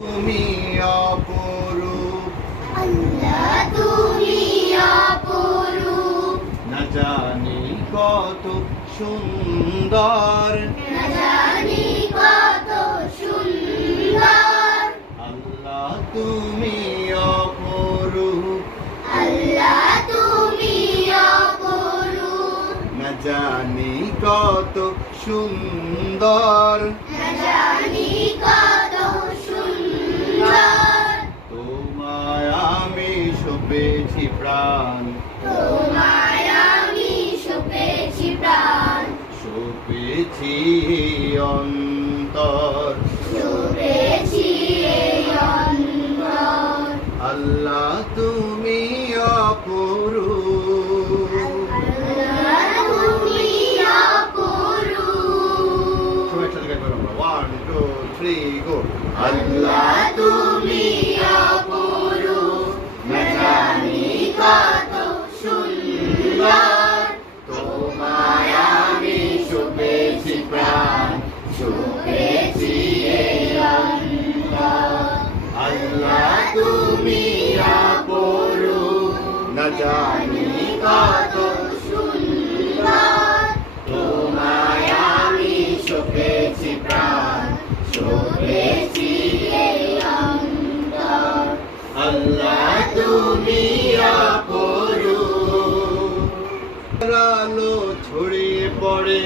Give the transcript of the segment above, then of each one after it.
তুমি অপরূপ, আল্লাহ তুমি অপরূপ, না জানি কত সুন্দর, না জানি কত সুন্দর। আল্লাহ তুমি অপরূপ, আল্লাহ তুমি অপরূপ, না জানি কত সুন্দর, না জানি কত সুন্দর। তোমায় আমি সপেছি প্রাণ, তোমায় আমি সপেছি প্রাণ, সপেছি অন্তর, সপেছি এই অন্তর। আল্লাহ তুমি অপরূপ। আল্লাহ তুমি অপরূপ, সবাই একসাথে গাইবো আমরা। 1 2 3 গো। আল্লাহ তুমি অপরূপ, না জানি কত সুন্দর। তোমায় আমি সপেছি প্রাণ, সপেছি এই অন্তর। আল্লাহ তুমি অপরূপ, না জানি কত সুন্দর। তোমায় আমি সপেছি প্রাণ, সপেছি এই অন্তর। আল্লাহ তুমি অপরূপ। আলো ছড়িয়ে পড়ে,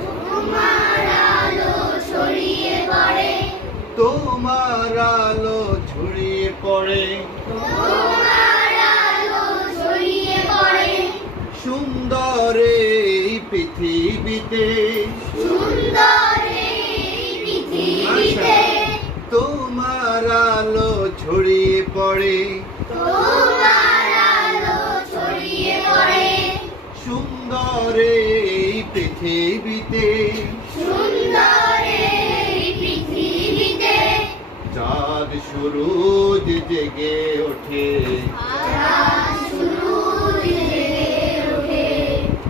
তোমার আলো ছড়িয়ে পড়ে, তোমার আলো ছড়িয়ে পড়ে, তোমার আলো ছড়িয়ে পড়ে, সুন্দর এই পৃথিবীতে, সুন্দর এই পৃথিবীতে। তোমার আলো ছড়িয়ে পড়ে, তোমার আলো ছড়িয়ে পড়ে, সুন্দর এই পৃথিবীতে, সুন্দর এই পৃথিবীতে। চাঁদ সূরজ জেগে ওঠে, আকাশ সূরজ জেগে ওঠে,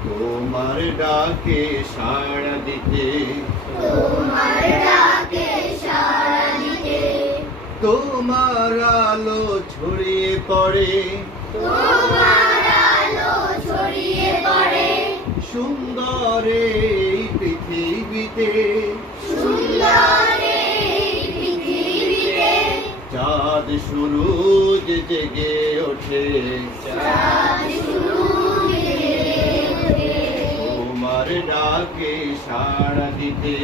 তোমার ডাকে সাড়া দিতে, তোমার ডাকে সাড়া দিতে। তোমার আলো ছড়িয়ে পড়ে, তোমার আলো ছড়িয়ে পড়ে, সুন্দর এই পৃথিবীতে, সুন্দর এই পৃথিবীতে। চাঁদ সূরজ জেগে ওঠে, চাঁদ সূরজ জেগে ওঠে, তোমার ডাকে সাড়া দিতে।